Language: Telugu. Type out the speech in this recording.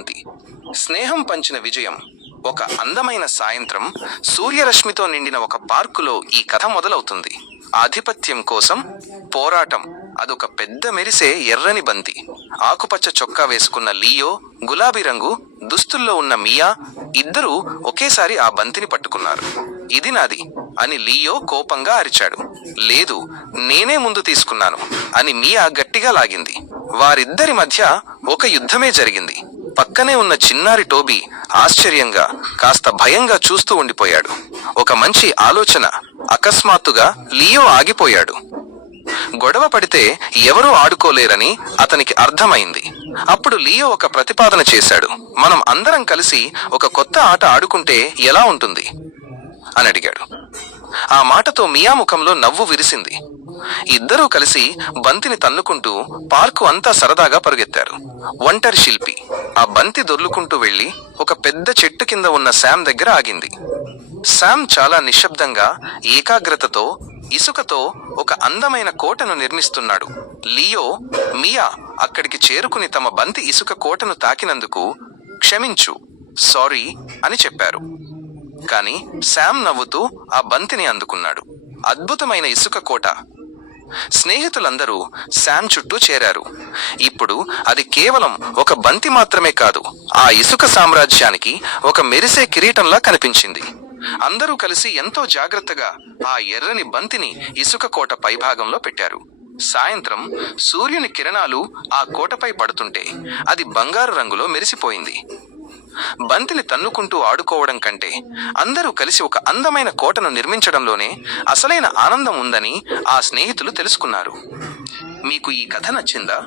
బంతి. స్నేహం పంచిన విజయం. ఒక అందమైన సాయంత్రం, సూర్యరశ్మితో నిండిన ఒక పార్కులో ఈ కథ మొదలవుతుంది. ఆధిపత్యం కోసం పోరాటం. అదొక పెద్ద మెరిసే ఎర్రని బంతి. ఆకుపచ్చ చొక్కా వేసుకున్న లియో, గులాబీ రంగు దుస్తుల్లో ఉన్న మియా ఇద్దరూ ఒకేసారి ఆ బంతిని పట్టుకున్నారు. ఇది నాది అని లియో కోపంగా అరిచాడు. లేదు, నేనే ముందు తీసుకున్నాను అని మియా గట్టిగా లాగింది. వారిద్దరి మధ్య ఒక యుద్ధమే జరిగింది. పక్కనే ఉన్న చిన్నారి టోబీ ఆశ్చర్యంగా, కాస్త భయంగా చూస్తూ ఉండిపోయాడు. ఒక మంచి ఆలోచన. అకస్మాత్తుగా లియో ఆగిపోయాడు. గొడవ పడితే ఎవరూ ఆడుకోలేరని అతనికి అర్థమైంది. అప్పుడు లియో ఒక ప్రతిపాదన చేశాడు. మనం అందరం కలిసి ఒక కొత్త ఆట ఆడుకుంటే ఎలా ఉంటుంది అని అడిగాడు. ఆ మాటతో మియా ముఖంలో నవ్వు విరిసింది. ఇద్దరూ కలిసి బంతిని తన్నుకుంటూ పార్కు అంతా సరదాగా పరుగెత్తారు. ఒంటరి శిల్పి ఆ బంతి దొర్లుకుంటూ వెళ్లి ఒక పెద్ద చెట్టు కింద ఉన్న శామ్ దగ్గర ఆగింది. శామ్ చాలా నిశ్శబ్దంగా, ఏకాగ్రతతో ఇసుకతో ఒక అందమైన కోటను నిర్మిస్తున్నాడు. లియో, మియా అక్కడికి చేరుకుని తమ బంతి ఇసుక కోటను తాకినందుకు క్షమించు, సారీ అని చెప్పారు. కాని శామ్ నవ్వుతూ ఆ బంతిని అందుకున్నాడు. అద్భుతమైన ఇసుక కోట. స్నేహితులందరూ శామ్ చుట్టూ చేరారు. ఇప్పుడు అది కేవలం ఒక బంతి మాత్రమే కాదు, ఆ ఇసుక సామ్రాజ్యానికి ఒక మెరిసే కిరీటంలా కనిపించింది. అందరూ కలిసి ఎంతో జాగ్రత్తగా ఆ ఎర్రని బంతిని ఇసుక కోట పైభాగంలో పెట్టారు. సాయంత్రం సూర్యుని కిరణాలు ఆ కోటపై పడుతుంటే అది బంగారు రంగులో మెరిసిపోయింది. బంతిని తన్నుకుంటూ ఆడుకోవడం కంటే అందరూ కలిసి ఒక అందమైన కోటను నిర్మించడంలోనే అసలైన ఆనందం ఉందని ఆ స్నేహితులు తెలుసుకున్నారు. మీకు ఈ కథ నచ్చిందా?